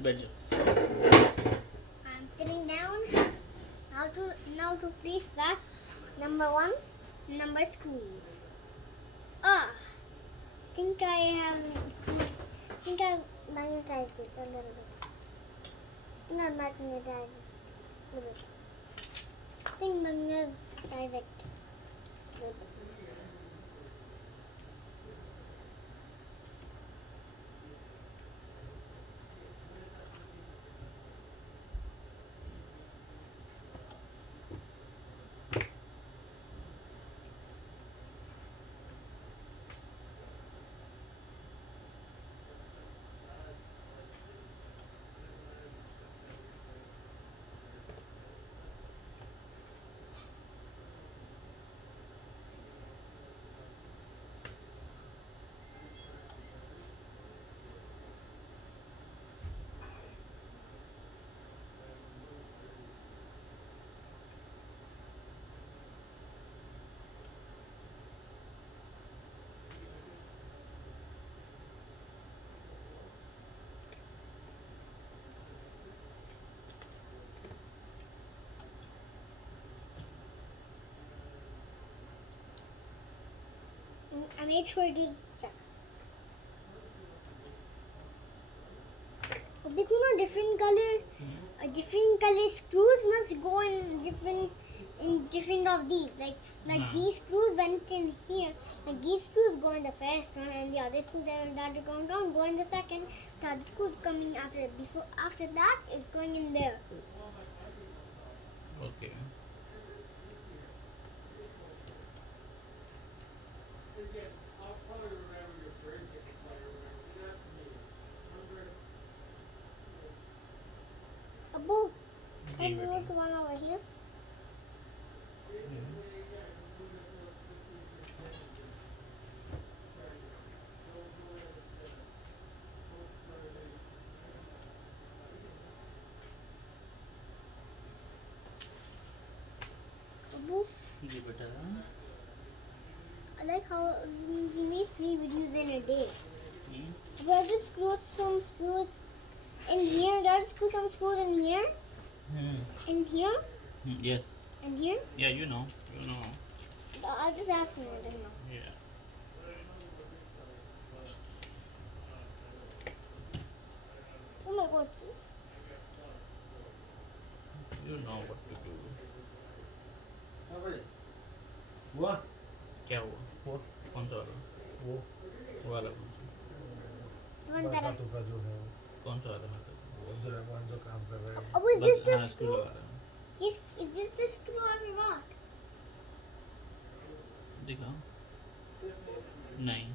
Bed. I'm sitting down. Now to place that number one, number screws. Think I have. Think I magnetized it a little bit. Not magnetized it a little bit. Think magnetize it a little bit. I made sure to check. देखो ना different color screws must go in different of these. Like these screws went in here. Like these screws go in the first one, and the other screws that are going down go in the second. The other screws coming after that is going in there. Okay. Abu, I brought one over here. Abu, जी बेटा. I like how we made 3 videos in a day. Hmm? We have to screw some screws in here. There's some screws in here. In here. Yes. And here. Yeah, you know. I just asked him. I didn't know. Yeah. Oh my God, please. You know what to do. हाँ भाई हुआ क्या हुआ? Phone कौन सा वाला? वो वाला कौन सा? बरका तुका जो है वो कौन सा वाला मतलब? वो अब्दुलरहमान जो काम कर रहे हैं Oh, is this the हाँ, स्क्रू screw? लगा रहा हूँ. Is this the screw I forgot? दिखाओ. नहीं,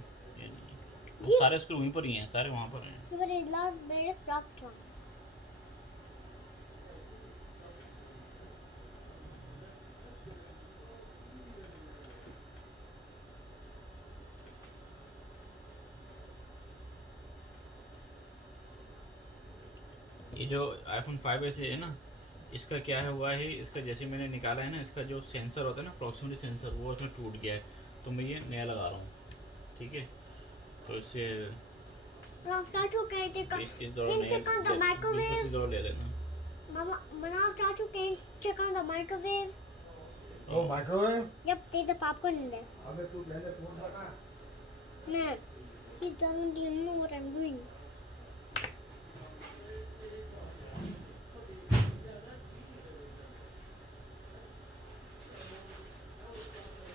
ये नहीं. वो ये- सारे स्क्रू वहीं पर ही हैं, सारे वहाँ पर हैं. But it is dropped one. ये जो iPhone 5 ऐसे है ना, इसका क्या है हुआ है, इसका जैसे मैंने निकाला है ना, इसका जो सेंसर होता है ना, प्रॉक्सिमिटी सेंसर, वो इसमें टूट गया है. तो मैं ये नया लगा रहा हूँ. ठीक है, तो इससे Now Chachu, can I take a can check on the microwave? ले लेना. Mama, now Chachu, can you check on the microwave? Oh microwave Yep, there's a popcorn in there. अबे तू पहले फोन बना Man, he doesn't even know what I'm doing.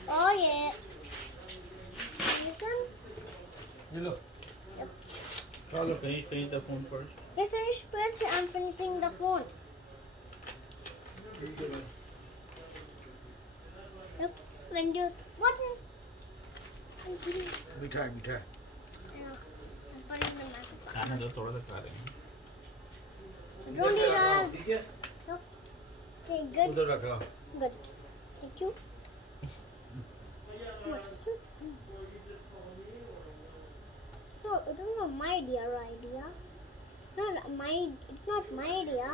Oh yeah. Listen. ये लो Yep. खा लो Finish the phone first. We finished first. I'm finishing the phone. ठीक है भाई Yep. When you what? मिठाई मिठाई I'm putting the microphone. खाना तो थोड़ा सा खा रहे हैं. Don't eat all of. ठीक है Okay, good. उधर रख लो Good. Thank you. What? Thank you. No, it was not my idea. Not my. It's not my idea.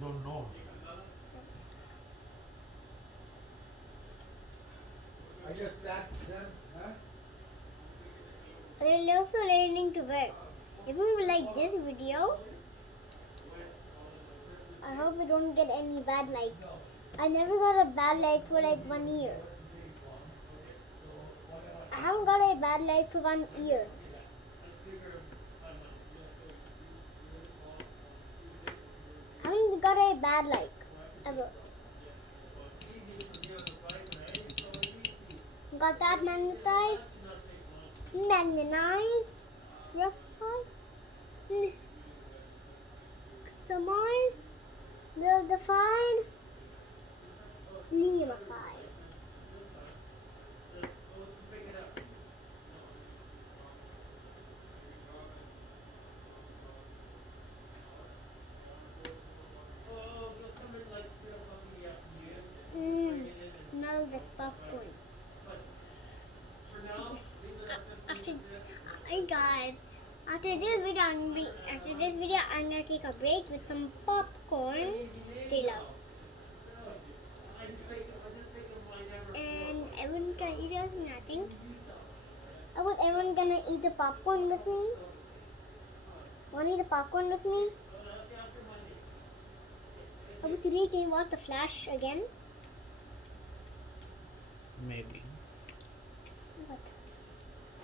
Don't know I guess that's them, huh? They're also learning to wear. If you like this video, I hope we don't get any bad likes. I never got a bad like for like 1 year. I haven't got a bad like for 1 year. I haven't got a bad like ever. Got that magnetized, rustified, customized, buildified, Neamified. Smell the popcorn. After, hey guys, after this video, I'm gonna take a break with some popcorn. They love. And everyone can eat it, I think. Was everyone gonna eat the popcorn with me? Wanna eat the popcorn with me? Today can you watch The Flash again? Maybe. What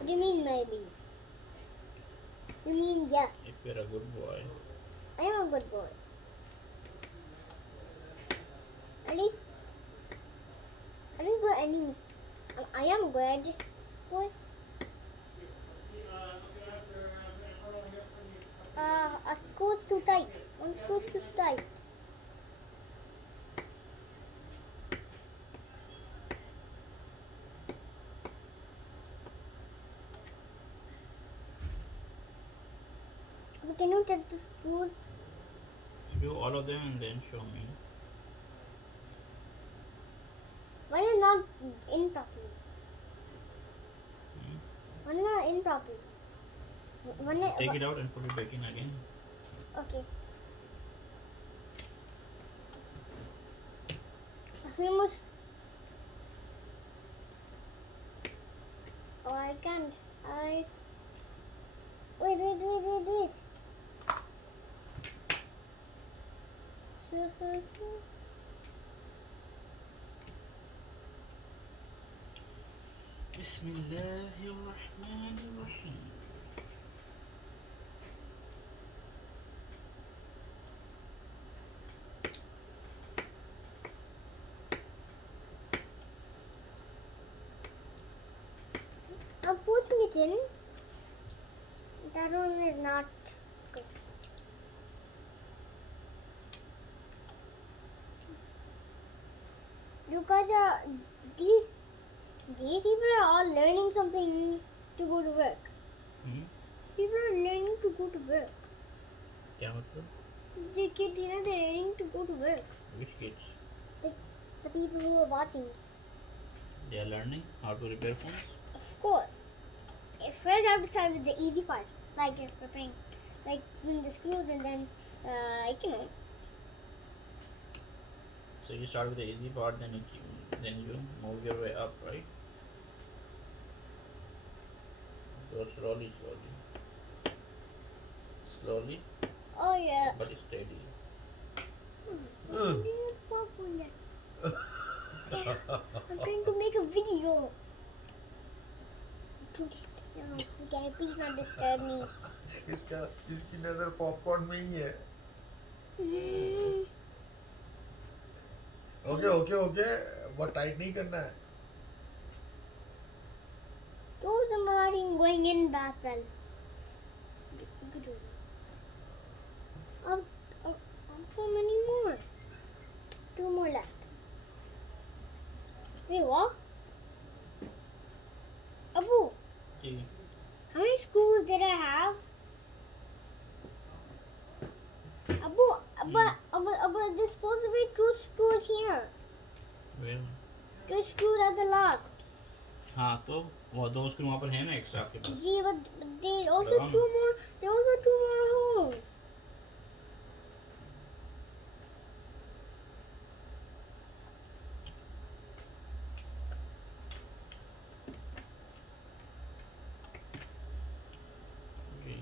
do you mean maybe? You mean yes? If you're a good boy. I am a good boy. At least I didn't do any mistakes. I am good boy. A school's too tight. One school's too tight. Can you check the screws? Do all of them and then show me. One is not in properly. Hmm? One is not in properly. One is, Take it out and put it back in again. okay. We must. Oh, I can't. Alright. Wait. Slow. Bismillahirrahmanirrahim. I'm forcing it in. That one is not good. You guys are these people are all learning something to go to work. Hmm? People are learning to go to work. क्या मतलब? The kids, they're learning to go to work. Which kids? The people who are watching. They are learning how to repair phones. Of course. First, I have to start with the easy part, like preparing, like doing the screws, and then, So you start with the easy part, then you move your way up, right? Go slowly. Slowly, Oh yeah. but steady. I'm trying to make a video. Okay, please not disturb me. इसकी नजर popcorn में ही है. Okay बहुत tight नहीं करना है. Those are not even going in that well. Good. I've so many more. 2 more left. Wait, what? Abu, ji. how many screws did I have? Abu, there's supposed to be 2 screws here. Where? 2 screws at the last. हाँ तो वो 2 screw वहाँ पर है ना extra आपके पास. Gee, but there also Come on. 2 more. There also 2 more holes. जी.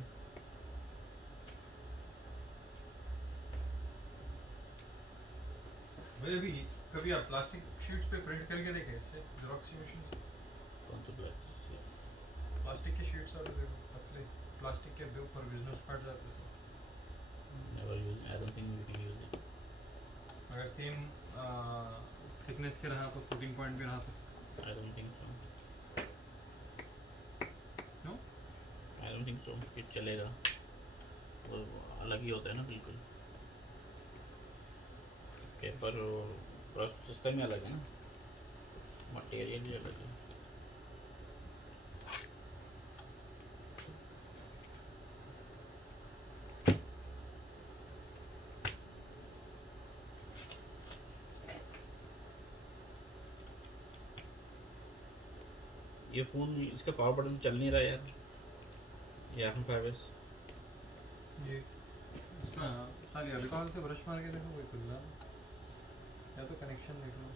भाई अभी कभी आप प्लास्टिक शीट्स पे प्रिंट करके देखे इससे जेरोक्स मशीन से कौन सा ब्लैक प्लास्टिक के शीट्स और देखो पतले प्लास्टिक के ऊपर बिजनेस कार्ड जाते हैं never use I don't think we can use it अगर सेम थिकनेस के रहा तो 14 पॉइंट भी रहा तो I don't think so no I don't think so कि चलेगा वो अलग ही होता है ना बिल्कुल पेपर प्रोसेस सिस्टम ही अलग है ना मटेरियल भी अलग है ये फ़ोन इसका पावर बटन चल नहीं रहा यार ये iPhone 5s ये इसमें खाली अल्कोहल से ब्रश मार के देखो कोई खुल रहा या तो कनेक्शन देख लो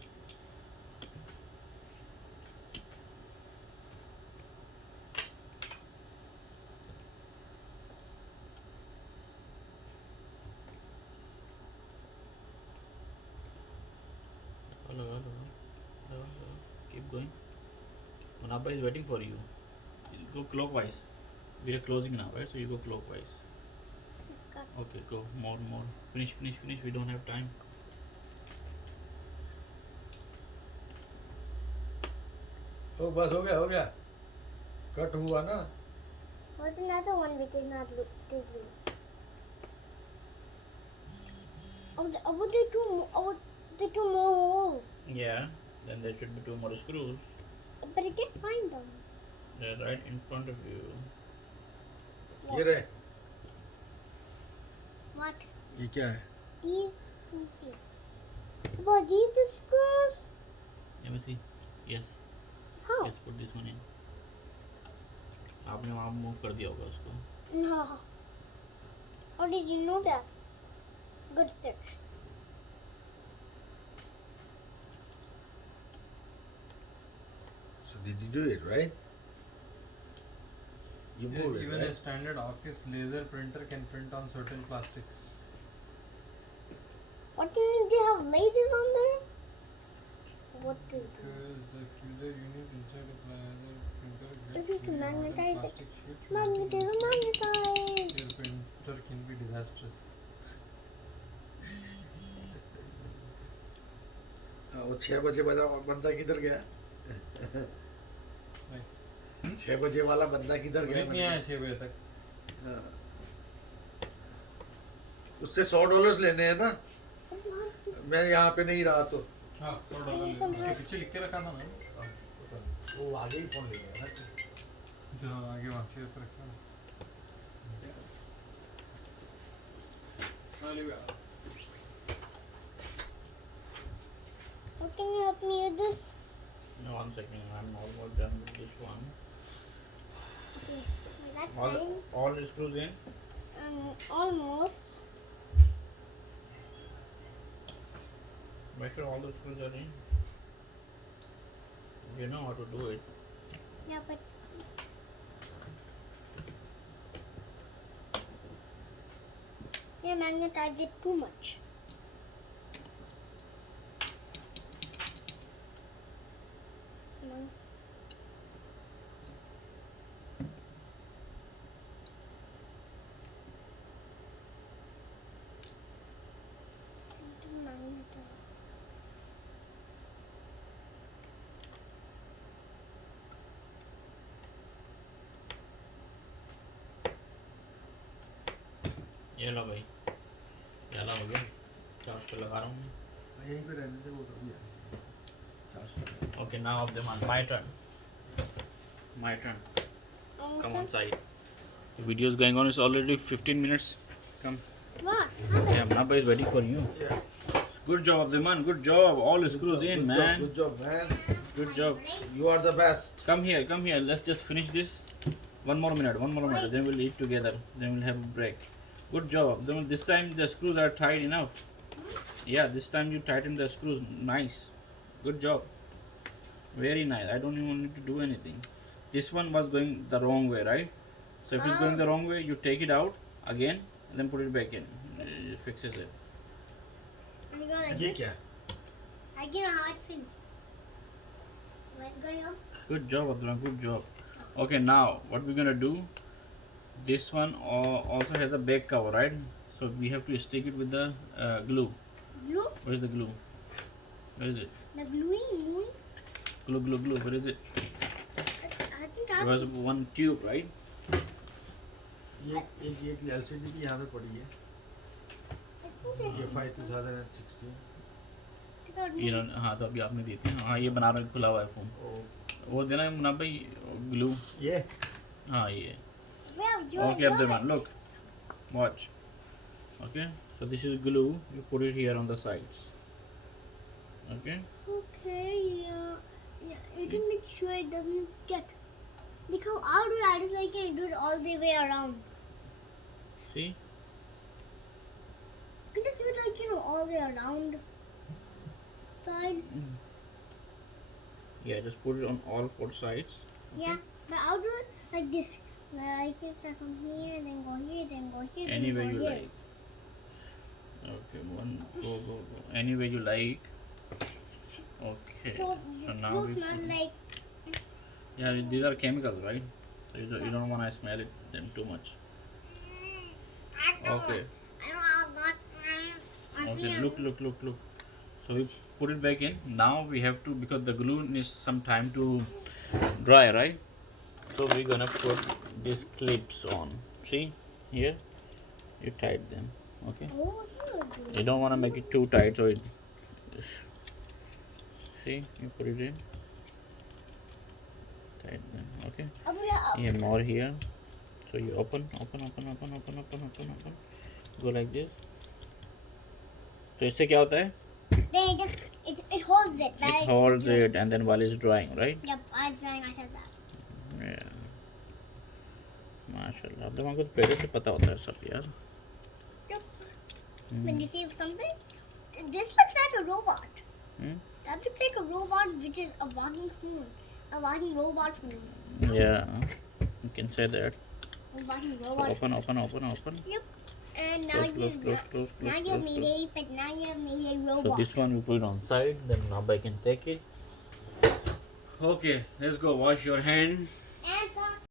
keep going Manaba is waiting for you go clockwise we are closing now right so you go clockwise okay go more finish we don't have time तो बस हो गया कट हुआ ना What's another one we did not did lose? Oh, the two more holes. yeah then there should be 2 more screws But I can't find them. they're right in front of you ये रहे What? ये क्या है These two here. About these the screws? let me see yes How? yes put this one in आपने वहाँ move कर दिया होगा उसको No. How did you know that? Good search. so did you do it right you Yes, move it even a right standard office laser printer can print on certain plastics. What do you mean they have lasers on there? What do you do? Because the fusor unit inside a laser printer This gets is to magnetize it. plastic sheets. Magnetize. Your printer can be disastrous. वो 6 बजे वाला बंदा किधर गया Right. 6 बजे वाला बंदा किधर गया नहीं आया 6 बजे तक. हाँ। उससे $100 लेने हैं ना मैं यहाँ पे नहीं रहा तो हाँ $100 उसके पीछे लिख के रखा था ना. वो आगे ही फोन ले गया ना जो आगे वहाँ चेयर पर रखा था. हाँ ले गया. How can you help me with this? no 1 second I'm almost done with this one Okay. That all time. all the screws in Almost. make sure all the screws are in you know how to do it Yeah, but. Yeah, magnetize it too much. Come on. Magnetize. ये लो भाई ये लो हो गया charge पे लगा रहा हूँ यहीं पे रहने से वो तो भी है okay now of the month my turn come on side the video is going on it's already 15 minutes come What? yeah Manaba is waiting for you yeah good job of the man good job all screws in man good job man good job you are the best come here let's just finish this one more minute then we'll eat together then we'll have a break good job then this time the screws are tight enough yeah this time you tighten the screws nice good job very nice I don't even need to do anything this one was going the wrong way right so if it's going the wrong way you take it out again and then put it back in it fixes it You go like ये this. क्या I don't know how it fits. What's going on? Good job, Abdullah. Good job. Okay, now what we're gonna do? This one also has a back cover, right? So we have to stick it with the glue. Glue? Where's the glue? Where is it? The gluey. Glue, glue, glue. Where is it? I think There I was one tube, right? ये एक LCD भी यहाँ पे पड़ी है ये 2016 ये हाँ तो अभी आपने दी थी हाँ ये बना रहा खुला हुआ है फोन वो देना है मुनाब भाई ग्लू ये हाँ ये Well, okay Abdurrahman look watch okay so this is glue you put it here on the sides okay Okay, yeah. You can make sure it doesn't get. Because I'll do that is I can do it all the way around. see You can just do it like all the way around. Sides. yeah just put it on all four sides Yeah, but I'll do it like this. Like you start from here, then go here, then go here, then anywhere go you here. like okay one go anywhere you like okay So so this now will we smell like. yeah these are chemicals right so you don't want to smell them too much I know. okay I know how much. okay look so we put it back in now we have to because the glue needs some time to dry right so we're gonna put these clips on see here you tight them okay Oh, good. you don't want to make it too tight so it see you put it in tight them okay yeah more here so you open go like this तो इससे क्या होता है Then it holds it. it Right? holds it and then while it's drying right Yep, I said that. yeah माशाल्लाह अब हमको तो पहले से पता होता है सब यार Yep. Hmm. When you see something, this looks like a robot. Hmm? That looks like a robot, which is a walking phone. A walking robot phone. yeah you can say that A walking robot. open Yep. And now close, now you have made a, but now you have made a so robot. this one we put it on side then now I can take it okay let's go wash your hand